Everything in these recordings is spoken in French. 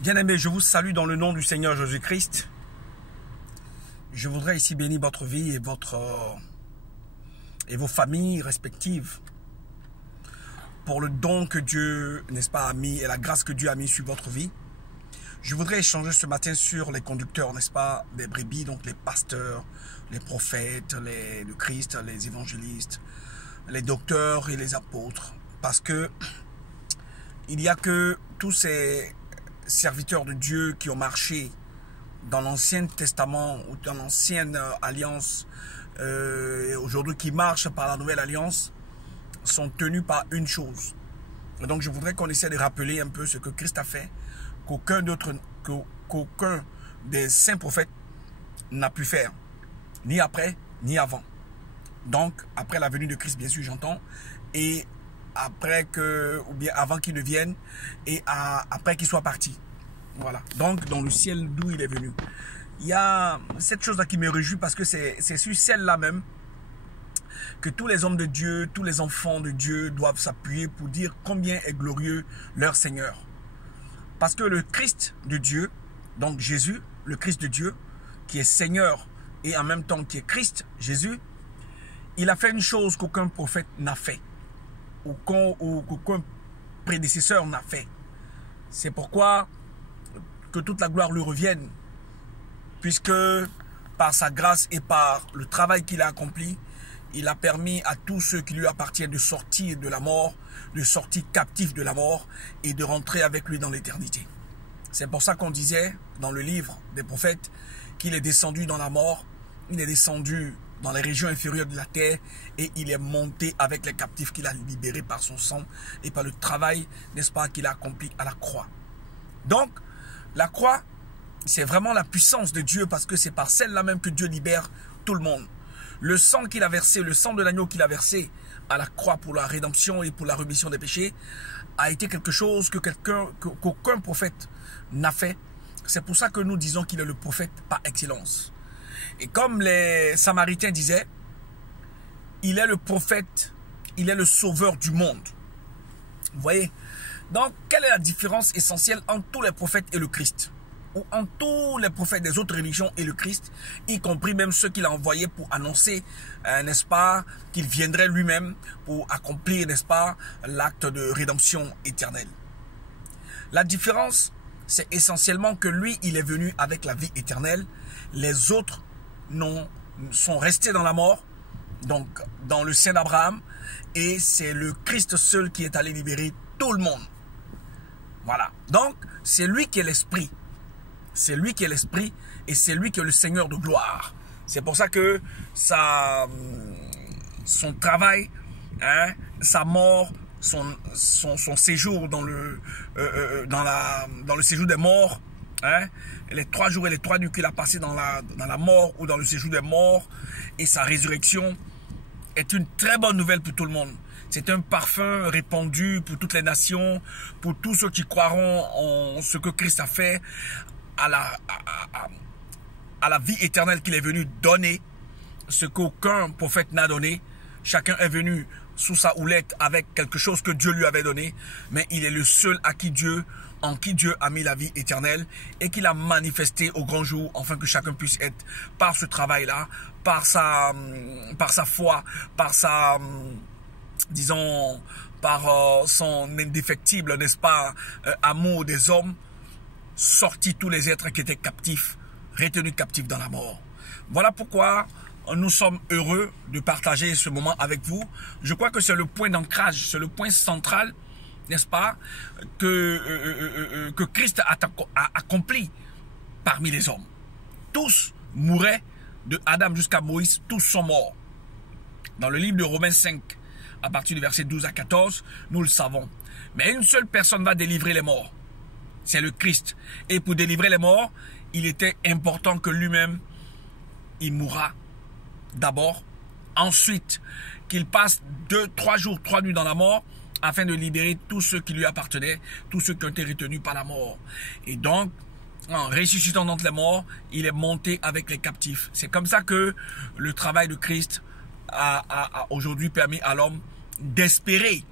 Bien-aimés, je vous salue dans le nom du Seigneur Jésus-Christ. Je voudrais ici bénir votre vie et vos familles respectives pour le don que Dieu, n'est-ce pas, a mis et la grâce que Dieu a mis sur votre vie. Je voudrais échanger ce matin sur les conducteurs, n'est-ce pas, des brebis, donc les pasteurs, les prophètes, le Christ, les évangélistes, les docteurs et les apôtres. Parce que il n'y a que tous ces serviteurs de Dieu qui ont marché dans l'Ancien Testament ou dans l'Ancienne Alliance, aujourd'hui qui marchent par la Nouvelle Alliance, sont tenus par une chose. Et donc je voudrais qu'on essaie de rappeler un peu ce que Christ a fait, qu'aucun des saints prophètes n'a pu faire, ni après, ni avant. Donc, après la venue de Christ, bien sûr, j'entends, et après ou bien avant qu'il ne vienne, et après qu'il soit parti. Voilà. Donc, dans le ciel d'où il est venu. Il y a cette chose-là qui me réjouit parce que c'est sur celle-là même que tous les hommes de Dieu, tous les enfants de Dieu doivent s'appuyer pour dire combien est glorieux leur Seigneur. Parce que le Christ de Dieu, donc Jésus, le Christ de Dieu, qui est Seigneur et en même temps qui est Christ, Jésus, il a fait une chose qu'aucun prophète n'a fait, ou qu'aucun prédécesseur n'a fait. C'est pourquoi que toute la gloire lui revienne, puisque par sa grâce et par le travail qu'il a accompli, il a permis à tous ceux qui lui appartiennent de sortir de la mort, de sortir captifs de la mort et de rentrer avec lui dans l'éternité. C'est pour ça qu'on disait dans le livre des prophètes qu'il est descendu dans la mort, il est descendu dans les régions inférieures de la terre et il est monté avec les captifs qu'il a libérés par son sang et par le travail, n'est-ce pas, qu'il a accompli à la croix. Donc, la croix, c'est vraiment la puissance de Dieu parce que c'est par celle-là même que Dieu libère tout le monde. Le sang qu'il a versé, le sang de l'agneau qu'il a versé à la croix pour la rédemption et pour la rémission des péchés a été quelque chose qu'aucun prophète n'a fait. C'est pour ça que nous disons qu'il est le prophète par excellence. Et comme les Samaritains disaient, il est le prophète, il est le sauveur du monde. Vous voyez? Donc, quelle est la différence essentielle entre tous les prophètes et le Christ? Ou entre tous les prophètes des autres religions et le Christ, y compris même ceux qu'il a envoyés pour annoncer, n'est-ce pas, qu'il viendrait lui-même pour accomplir, n'est-ce pas, l'acte de rédemption éternelle. La différence, c'est essentiellement que lui, il est venu avec la vie éternelle. Les autres sont restés dans la mort, donc dans le sein d'Abraham, et c'est le Christ seul qui est allé libérer tout le monde. Voilà. Donc, c'est lui qui est l'Esprit. C'est lui qui est l'Esprit et c'est lui qui est le Seigneur de gloire. C'est pour ça que son travail, sa mort, son séjour dans le séjour des morts, les 3 jours et les 3 nuits qu'il a passé dans la mort ou dans le séjour des morts et sa résurrection est une très bonne nouvelle pour tout le monde. C'est un parfum répandu pour toutes les nations, pour tous ceux qui croiront en ce que Christ a fait, à la vie éternelle qu'il est venu donner, ce qu'aucun prophète n'a donné. Chacun est venu sous sa houlette avec quelque chose que Dieu lui avait donné, mais il est le seul en qui Dieu a mis la vie éternelle et qu'il a manifesté au grand jour, afin que chacun puisse être, par ce travail-là, par sa foi, par son indéfectible, n'est-ce pas, amour des hommes, sorti tous les êtres qui étaient captifs, retenus captifs dans la mort. Voilà pourquoi nous sommes heureux de partager ce moment avec vous. Je crois que c'est le point d'ancrage, c'est le point central, n'est-ce pas, que Christ a accompli parmi les hommes. Tous mouraient, de Adam jusqu'à Moïse, tous sont morts. Dans le livre de Romains 5, à partir du verset 12 à 14, nous le savons. Mais une seule personne va délivrer les morts. C'est le Christ. Et pour délivrer les morts, il était important que lui-même, il mourra d'abord. Ensuite, qu'il passe 3 jours, 3 nuits dans la mort, afin de libérer tous ceux qui lui appartenaient, tous ceux qui ont été retenus par la mort. Et donc, en ressuscitant d'entre les morts, il est monté avec les captifs. C'est comme ça que le travail de Christ a aujourd'hui permis à l'homme d'espérer,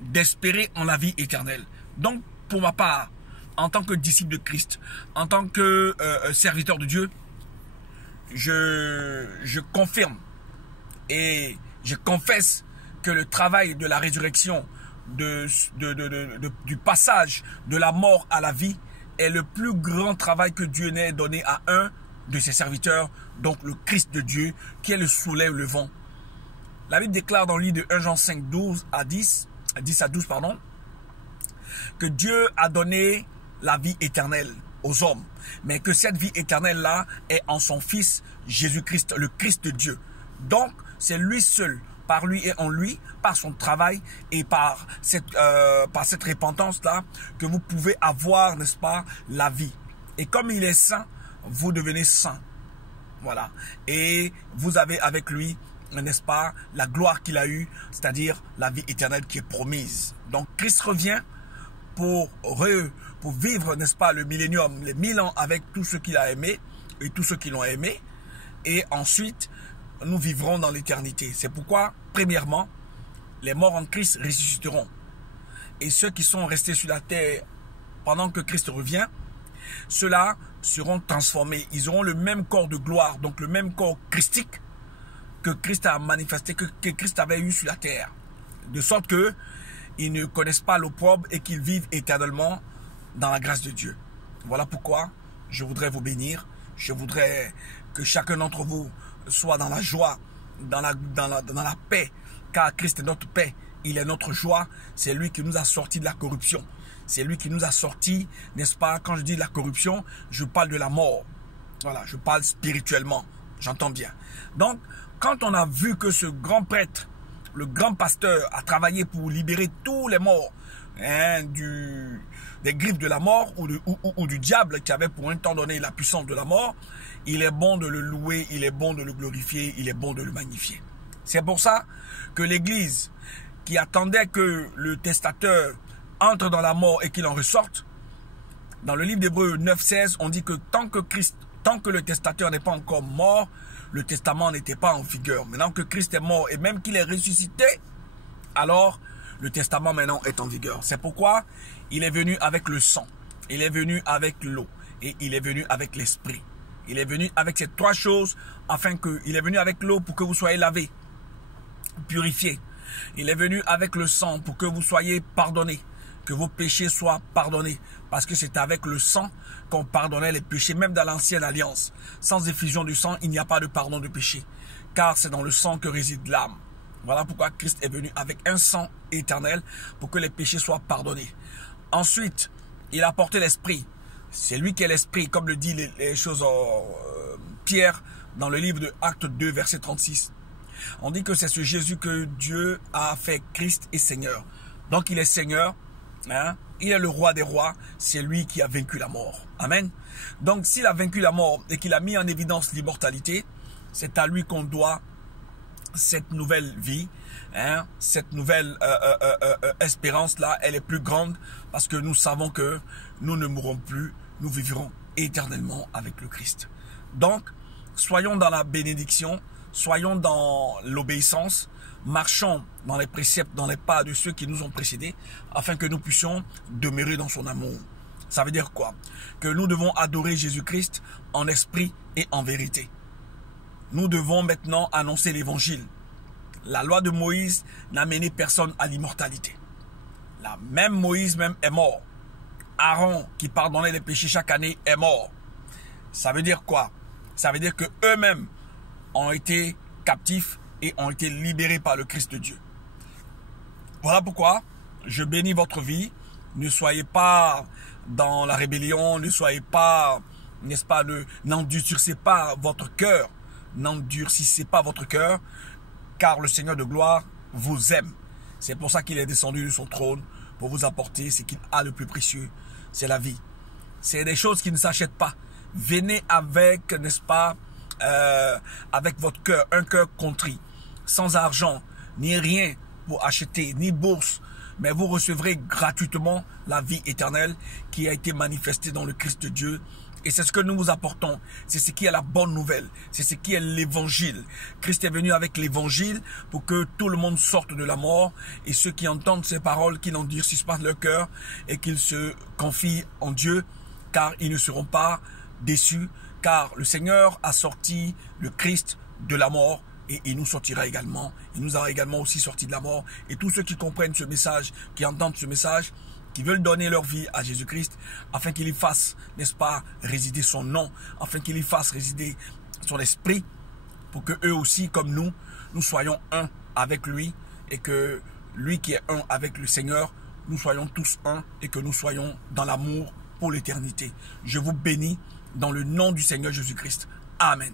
d'espérer en la vie éternelle. Donc, pour ma part, en tant que disciple de Christ, en tant que serviteur de Dieu, je confirme et je confesse que le travail de la résurrection, du passage de la mort à la vie, est le plus grand travail que Dieu n'ait donné à un de ses serviteurs, donc le Christ de Dieu, qui est le soleil le vent. La Bible déclare dans le livre de 1 Jean 5, 10 à 12, que Dieu a donné la vie éternelle aux hommes, mais que cette vie éternelle-là est en son Fils Jésus-Christ, le Christ de Dieu. Donc, c'est lui seul, par lui et en lui, par son travail et par cette repentance-là, que vous pouvez avoir, n'est-ce pas, la vie. Et comme il est saint, vous devenez saint. Voilà. Et vous avez avec lui, n'est-ce pas, la gloire qu'il a eue, c'est-à-dire la vie éternelle qui est promise. Donc, Christ revient pour vivre, n'est-ce pas, le millénium, les 1000 ans avec tous ceux qu'il a aimés et tous ceux qui l'ont aimé. Et ensuite, nous vivrons dans l'éternité. C'est pourquoi, premièrement, les morts en Christ ressusciteront. Et ceux qui sont restés sur la terre pendant que Christ revient, ceux-là seront transformés. Ils auront le même corps de gloire, donc le même corps christique que Christ a manifesté, que Christ avait eu sur la terre. De sorte que ils ne connaissent pas l'opprobre et qu'ils vivent éternellement dans la grâce de Dieu. Voilà pourquoi je voudrais vous bénir. Je voudrais que chacun d'entre vous soit dans la joie, dans la paix, car Christ est notre paix, il est notre joie. C'est lui qui nous a sortis de la corruption. C'est lui qui nous a sortis, n'est-ce pas? Quand je dis de la corruption, je parle de la mort. Voilà, je parle spirituellement, j'entends bien. Donc, quand on a vu que ce grand prêtre, le grand pasteur, a travaillé pour libérer tous les morts des griffes de la mort ou du diable qui avait pour un temps donné la puissance de la mort, il est bon de le louer, il est bon de le glorifier, il est bon de le magnifier. C'est pour ça que l'Église, qui attendait que le testateur entre dans la mort et qu'il en ressorte, dans le livre d'Hébreux 9,16, on dit que tant que le testateur n'est pas encore mort, le testament n'était pas en vigueur. Maintenant que Christ est mort et même qu'il est ressuscité, alors le testament maintenant est en vigueur. C'est pourquoi il est venu avec le sang, il est venu avec l'eau et il est venu avec l'esprit. Il est venu avec ces trois choses afin que, il est venu avec l'eau pour que vous soyez lavés, purifiés. Il est venu avec le sang pour que vous soyez pardonnés, que vos péchés soient pardonnés. Parce que c'est avec le sang qu'on pardonnait les péchés, même dans l'ancienne alliance. Sans effusion du sang, il n'y a pas de pardon de péché. Car c'est dans le sang que réside l'âme. Voilà pourquoi Christ est venu avec un sang éternel pour que les péchés soient pardonnés. Ensuite, il a apporté l'esprit. C'est lui qui est l'esprit, comme le dit les choses Pierre dans le livre de Actes 2, verset 36. On dit que c'est ce Jésus que Dieu a fait Christ et Seigneur. Donc il est Seigneur, hein? Il est le roi des rois, c'est lui qui a vaincu la mort. Amen. Donc s'il a vaincu la mort et qu'il a mis en évidence l'immortalité, c'est à lui qu'on doit cette nouvelle vie, hein? Cette nouvelle espérance-là, elle est plus grande parce que nous savons que nous ne mourrons plus, nous vivrons éternellement avec le Christ. Donc, soyons dans la bénédiction, soyons dans l'obéissance, marchons dans les préceptes, dans les pas de ceux qui nous ont précédés, afin que nous puissions demeurer dans son amour. Ça veut dire quoi? Que nous devons adorer Jésus-Christ en esprit et en vérité. Nous devons maintenant annoncer l'évangile. La loi de Moïse n'a mené personne à l'immortalité. La même Moïse même est mort. Aaron, qui pardonnait les péchés chaque année, est mort. Ça veut dire quoi? Ça veut dire que eux-mêmes ont été captifs et ont été libérés par le Christ de Dieu. Voilà pourquoi je bénis votre vie. Ne soyez pas dans la rébellion, ne soyez pas, n'est-ce pas, n'endurcissez pas votre cœur. N'endurcissez pas votre cœur, car le Seigneur de gloire vous aime. C'est pour ça qu'il est descendu de son trône pour vous apporter ce qu'il a de plus précieux, c'est la vie. C'est des choses qui ne s'achètent pas. Venez avec, n'est-ce pas, avec votre cœur, un cœur contrit, sans argent, ni rien pour acheter, ni bourse, mais vous recevrez gratuitement la vie éternelle qui a été manifestée dans le Christ de Dieu Et c'est ce que nous vous apportons. C'est ce qui est la bonne nouvelle. C'est ce qui est l'évangile. Christ est venu avec l'évangile pour que tout le monde sorte de la mort. Et ceux qui entendent ces paroles, qu'ils n'endurcissent pas leur cœur et qu'ils se confient en Dieu, car ils ne seront pas déçus. Car le Seigneur a sorti le Christ de la mort et il nous sortira également. Il nous a également aussi sorti de la mort. Et tous ceux qui comprennent ce message, qui entendent ce message, qui veulent donner leur vie à Jésus-Christ, afin qu'il y fasse, n'est-ce pas, résider son nom, afin qu'il y fasse résider son esprit, pour que eux aussi, comme nous soyons un avec lui, et que lui qui est un avec le Seigneur, nous soyons tous un, et que nous soyons dans l'amour pour l'éternité. Je vous bénis dans le nom du Seigneur Jésus-Christ. Amen.